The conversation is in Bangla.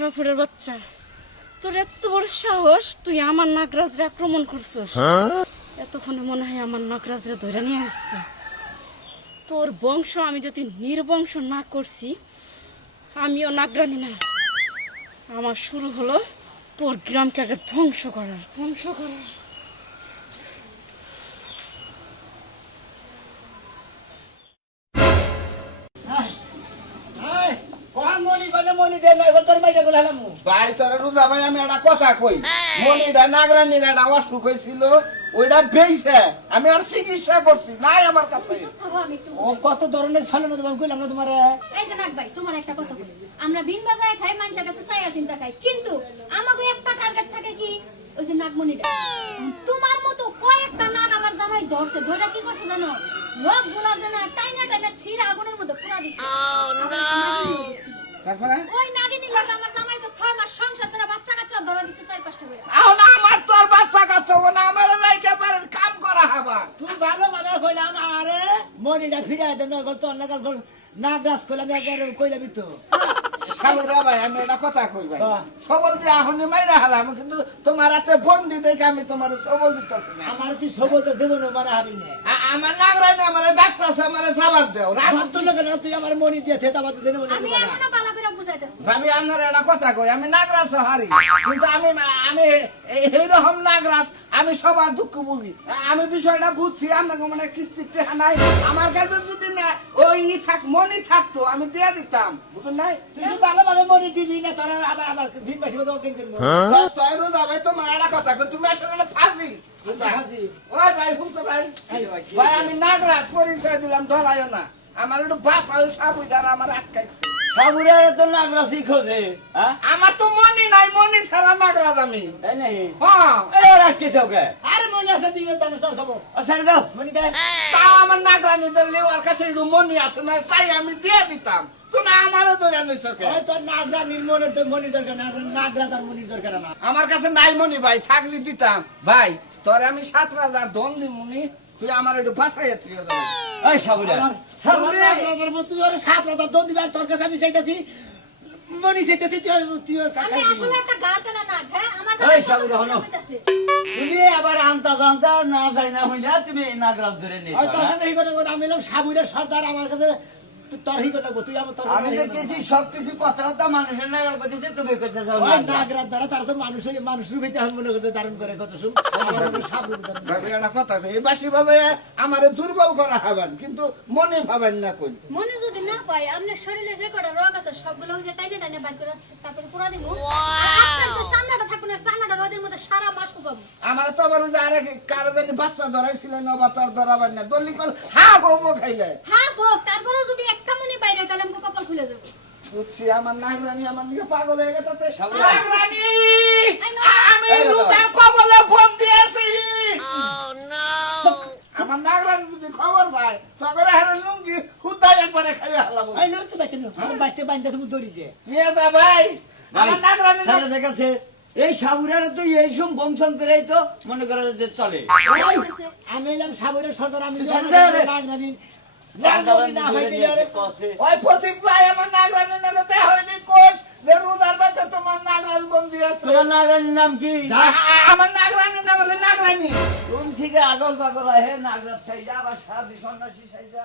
সাফুরের বাচ্চা। তোর এত বড় সাহস তুই আমার নাগরাজরে আক্রমণ করছিস। এতক্ষণে মনে হয় আমার নাগরাজরে ধরে নিয়ে আসছে। তোর বংশ আমি যদি নির্বংশ না করছি আমিও নাগরানি না। আমার শুরু হলো তোর গ্রামকে আগে ধ্বংস করার ধ্বংস করার। ভাই তোর রোজা ভাই আমি একটা কথা কই। মনিটা নাগরানির একটা অসুখ হয়েছিল ওইটা বেইছে। আমি আর চিকিৎসা করছি নাই আমার কাছে। ও কত ধরনের ছলনা তোমাকে কইলাম না তোমার? এই যে নাক ভাই তোমার একটা কথা বলি। আমরা বিন বাজায় খাই মানুষের কাছে চাইয়া চিন্তা খাই। কিন্তু আমাকে একটা টার্গেট থাকে কি? ওই যে নাগমণিটা তোমার মতো কয়েকটা নাগ আমার জামাই ধরছে ধরে কি করছে জানো? রোগগুলা যেন টাইনা টাইনা সিরা আগুনের মধ্যে পুরা দিছে। তারপরে? ওই নাগিনীর লগে আমার জামাই তো ছয় মাস সংসার করে বাচ্চা কাচ্চা ধরা দিছে চার পাঁচটা করে। আহ না আমার তোর বাচ্চা কাচ্চা না আমার রাইকে পারেন কাম করা হবা তুই ভালো ভাবে কইলাম আরে মনিটা ফিরে আইতে না গল তো নাগাল গল না কইলাম একবার কইলাম তো সামনে ভাই আমি একটা কথা কই ভাই। সবল দিয়ে আহনে মাইরা হালাম কিন্তু তোমার হাতে বন্দি দেখে আমি তোমার সবল দিতেছি না। আমার তুই সবল তো দেবো না মানে আ- আমার নাগরানি আমার ডাক্তার আছে আমার সাবার দেও আমার তো লাগে না তুই আমার মনি দিয়ে থেতা দেবো না আমি করে আপনার একটা কথা কই আমি নাগরাজ হারি কিন্তু আমি আমি এইরকম নাগরাজ আমি সবার দুঃখ বুঝি। আমি বিষয়টা বুঝছি আপনাকে মানে কিস্তির টেহা নাই। আমার কাছে যদি না ওই থাক মনি থাকতো আমি দিয়ে দিতাম। বুঝুন নাই? তুই কি ভালো ভাবে মনি দিবি না তোর আবার আবার ভিন বাসি মতো কেন করব তাই রোজা ভাই তোমার একটা কথা কই তুমি আসলে ফাজি রোজা। ওই ভাই ভাই? ভাই আমি নাগরাজ পরিচয় দিলাম ধরাইও না। আমার একটু বাসা ওই সাবুইদার আমার আটকাইছে। তো আমার তো মনি নাই মনি ছাড়া নাগরাজ আমি। তাই নাই হ্যাঁ। আরে মনি আছে খবর। দাও। মনি দে আমার কাছে একটু মনি আছে না চাই আমি দিয়ে দিতাম। আমার আমার কাছে নাই মনি ভাই থাকলে দিতাম। ভাই তোরে আমি সাত হাজার দম দি মনি তুই আমার একটু বাসাই এই সাবুরে। সাত তোর কাছে আমি চাইতাছি মনি চাইতাছি তুই না হ্যাঁ? আমার এই জামাই সাবুরে কথা হলো। তুমি আবার আনতা জানতা না যাই না হইনা তুমি নাগরাজ ধরে নিয়ে ওই তোর কাছে আমি সর্দার আমার তোর হি আমার আমি দেখতেছি সবকিছু কথা কথা মানুষের নাগাল করতেছে তুমি করতে চাও ওই নাগরার দ্বারা তারা তো মানুষ মানুষের ভিতরে আমি মনে করতে ধারণ করে কত শুন। আমার মনে সাবুর ধারণ করে। ভাবি কথা এই বাসি বাজায় আমারে দুর্বল করা হবেন কিন্তু মনে ভাবেন না কই। মনে যদি না পাই আপনার শরীরে যে কটা রোগ আছে সবগুলো যে টাইনে টাইনে বার করে তারপরে পুরা দিব আপনার সামনাটা থাকবে না সামনাটা রোদের মধ্যে সারা মাস আমার তো আবার ওই আরেক কারও জানি বাচ্চা ধরাইছিল না বা তোর ধরাবেন না দলি কল হা বউ খাইলে। হ্যাঁ ভোগ তারপরেও যদি একটা মনে বাইরে তাহলে আমাকে কপাল খুলে দেবো। বুঝছি আমার নাগরানি আমার নিয়ে পাগল হয়ে গেছে নাগরানি আমি। রুদার কবলে ফোন দিয়েছি। আমার নাগরানি যদি খবর পায় তখন হেরে লুঙ্গি হুদাই একবারে হলাম এই নো আমার বাইতে বাইতে তুমি দড়ি দে। নিয়ে যা ভাই। আমার নাগরানি সারা দেখাছে এই সাবুরের তো এই সব বংশন করেই তো মনে করে যে চলে। আমি এলাম সাবুরের সর্দার আমি তুই সাথে যা রে। নাগরানি নাগরানি না হইতে আরে কসে। ওই প্রতীক ভাই আমার নাগরানির নাম কি? আমার নাগরানি। তুমি থেকে আগল পাগল আহে নাগরাজ সাইজা আবার সাধু সন্ন্যাসী সাইজা।